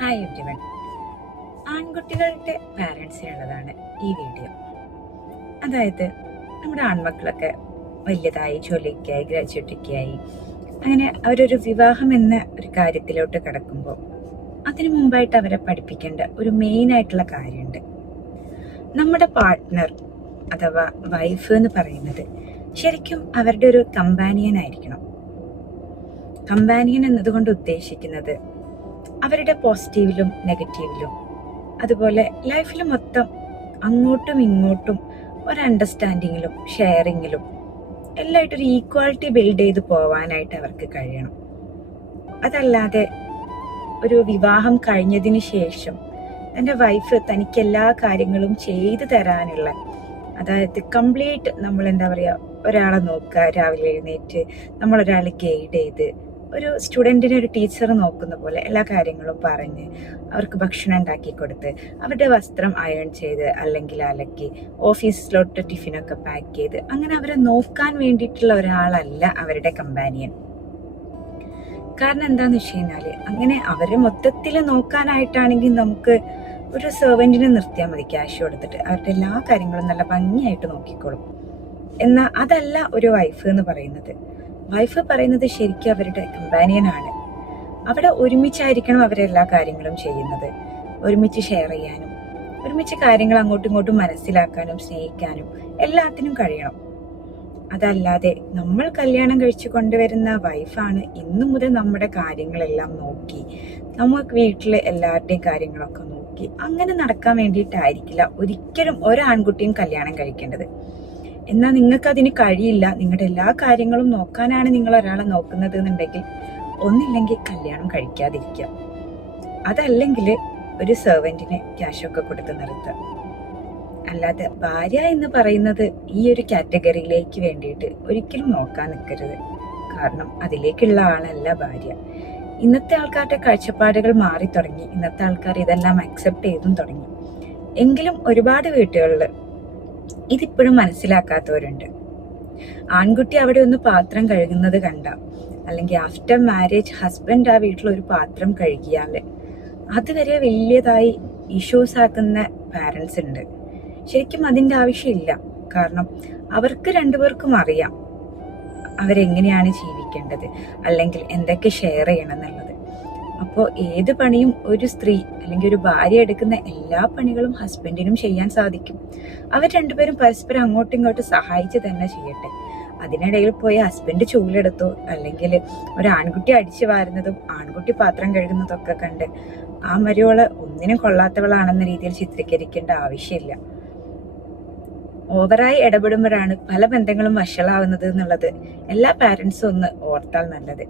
Hi everyone. ആൺകുട്ടികളുടെ പാരൻസിനുള്ളതാണ് ഈ video. അതായത് നമ്മുടെ ആൺമക്കളൊക്കെ വലിയതായി, ജോലിക്കായി, ഗ്രാജുവേറ്റൊക്കെയായി, അങ്ങനെ അവരൊരു വിവാഹം എന്ന ഒരു കാര്യത്തിലോട്ട് കടക്കുമ്പോൾ അതിനു മുമ്പായിട്ട് അവരെ പഠിപ്പിക്കേണ്ട ഒരു മെയിനായിട്ടുള്ള കാര്യമുണ്ട്. നമ്മുടെ പാർട്ട്ണർ അഥവാ വൈഫ് എന്ന് പറയുന്നത് ശരിക്കും അവരുടെ ഒരു കമ്പാനിയൻ ആയിരിക്കണം. കമ്പാനിയൻ എന്നതുകൊണ്ട് ഉദ്ദേശിക്കുന്നത് അവരുടെ പോസിറ്റീവിലും നെഗറ്റീവിലും, അതുപോലെ ലൈഫിൽ മൊത്തം അങ്ങോട്ടും ഇങ്ങോട്ടും ഒരു അണ്ടർസ്റ്റാൻഡിങ്ങിലും ഷെയറിങ്ങിലും എല്ലായിട്ടൊരു ഈക്വാലിറ്റി ബിൽഡ് ചെയ്ത് പോവാനായിട്ട് അവർക്ക് കഴിയണം. അതല്ലാതെ ഒരു വിവാഹം കഴിഞ്ഞതിന് ശേഷം എൻ്റെ വൈഫ് തനിക്ക് എല്ലാ കാര്യങ്ങളും ചെയ്തു തരാനുള്ള, അതായത് കംപ്ലീറ്റ് നമ്മൾ എന്താ പറയുക, ഒരാളെ നോക്കുക, രാവിലെ എഴുന്നേറ്റ് നമ്മളൊരാളെ ഗൈഡ് ചെയ്ത്, ഒരു സ്റ്റുഡൻറ്റിനെ ഒരു ടീച്ചർ നോക്കുന്ന പോലെ എല്ലാ കാര്യങ്ങളും പറഞ്ഞ് അവർക്ക് ഭക്ഷണം ഉണ്ടാക്കി കൊടുത്ത്, അവരുടെ വസ്ത്രം അയൺ ചെയ്ത് അല്ലെങ്കിൽ അലക്കി ഓഫീസിലോട്ട് ടിഫിനൊക്കെ പാക്ക് ചെയ്ത്, അങ്ങനെ അവരെ നോക്കാൻ വേണ്ടിയിട്ടുള്ള ഒരാളല്ല അവരുടെ കമ്പാനിയൻ. കാരണം എന്താന്ന് വെച്ച് കഴിഞ്ഞാല്, അങ്ങനെ അവരെ മൊത്തത്തിൽ നോക്കാനായിട്ടാണെങ്കിൽ നമുക്ക് ഒരു സെർവൻറ്റിനെ നിർത്തിയാൽ മതി, ക്യാഷ് കൊടുത്തിട്ട് അവരുടെ എല്ലാ കാര്യങ്ങളും നല്ല ഭംഗിയായിട്ട് നോക്കിക്കോളും. എന്നാൽ അതല്ല ഒരു വൈഫ് എന്ന് പറയുന്നത്. വൈഫ് പറയുന്നത് ശരിക്കും അവരുടെ കമ്പാനിയനാണ്. അവിടെ ഒരുമിച്ചായിരിക്കണം അവരെല്ലാ കാര്യങ്ങളും ചെയ്യുന്നത്. ഒരുമിച്ച് ഷെയർ ചെയ്യാനും, ഒരുമിച്ച് കാര്യങ്ങൾ അങ്ങോട്ടും ഇങ്ങോട്ടും മനസ്സിലാക്കാനും സ്നേഹിക്കാനും എല്ലാത്തിനും കഴിയണം. അതല്ലാതെ നമ്മൾ കല്യാണം കഴിച്ചു കൊണ്ടുവരുന്ന വൈഫാണ് ഇന്നു മുതൽ നമ്മുടെ കാര്യങ്ങളെല്ലാം നോക്കി, നമുക്ക് വീട്ടിലെ എല്ലാവരുടെയും കാര്യങ്ങളൊക്കെ നോക്കി, അങ്ങനെ നടക്കാൻ വേണ്ടിയിട്ടായിരിക്കില്ല ഒരിക്കലും ഒരാൺകുട്ടിയും കല്യാണം കഴിക്കേണ്ടത്. എന്നാൽ നിങ്ങൾക്ക് അതിന് കഴിയില്ല, നിങ്ങളുടെ എല്ലാ കാര്യങ്ങളും നോക്കാനാണ് നിങ്ങൾ ഒരാളെ നോക്കുന്നത് എന്നുണ്ടെങ്കിൽ ഒന്നില്ലെങ്കിൽ കല്യാണം കഴിക്കാതിരിക്കുക. അതല്ലെങ്കിൽ ഒരു സെർവൻറ്റിനെ ക്യാഷൊക്കെ കൊടുത്ത് നിർത്തുക. അല്ലാതെ ഭാര്യ എന്ന് പറയുന്നത് ഈ ഒരു കാറ്റഗറിയിലേക്ക് വേണ്ടിയിട്ട് ഒരിക്കലും നോക്കാൻ നിൽക്കരുത്. കാരണം അതിലേക്കുള്ള ആളല്ല ഭാര്യ. ഇന്നത്തെ ആൾക്കാരുടെ കാഴ്ചപ്പാടുകൾ മാറി തുടങ്ങി. ഇന്നത്തെ ആൾക്കാർ ഇതെല്ലാം അക്സെപ്റ്റ് ചെയ്തും തുടങ്ങി. എങ്കിലും ഒരുപാട് വീട്ടുകളിൽ ഇതിപ്പോഴും മനസ്സിലാക്കാത്തവരുണ്ട്. ആൺകുട്ടി അവിടെ ഒന്ന് പാത്രം കഴുകുന്നത് കണ്ട, അല്ലെങ്കിൽ ആഫ്റ്റർ മാരേജ് ഹസ്ബൻഡ് ആ വീട്ടിലൊരു പാത്രം കഴുകിയാൽ അതുവരെ വലിയതായി ഇഷ്യൂസ് ആക്കുന്ന പാരൻസ് ഉണ്ട്. ശരിക്കും അതിൻ്റെ ആവശ്യമില്ല. കാരണം അവർക്ക് രണ്ടുപേർക്കും അറിയാം അവരെങ്ങനെയാണ് ജീവിക്കേണ്ടത്, അല്ലെങ്കിൽ എന്തൊക്കെ ഷെയർ ചെയ്യണം എന്നുള്ളത്. അപ്പോൾ ഏത് പണിയും ഒരു സ്ത്രീ അല്ലെങ്കിൽ ഒരു ഭാര്യ എടുക്കുന്ന എല്ലാ പണികളും ഹസ്ബൻഡിനും ചെയ്യാൻ സാധിക്കും. അവർ രണ്ടുപേരും പരസ്പരം അങ്ങോട്ടും ഇങ്ങോട്ടും സഹായിച്ച് തന്നെ ചെയ്യട്ടെ. അതിനിടയിൽ പോയി ഹസ്ബൻഡ് ചൂലെടുത്തോ അല്ലെങ്കിൽ ഒരു ആൺകുട്ടി അടിച്ചു വാരുന്നതും ആൺകുട്ടി പാത്രം കഴുകുന്നതൊക്കെ കണ്ട് ആ മരുവള് ഒന്നിനും കൊള്ളാത്തവളാണെന്ന രീതിയിൽ ചിത്രീകരിക്കേണ്ട ആവശ്യമില്ല. ഓവറായി ഇടപെടുമ്പോഴാണ് പല ബന്ധങ്ങളും വഷളാവുന്നത് എന്നുള്ളത് എല്ലാ പാരൻസും ഒന്ന് ഓർത്താൽ നല്ലത്.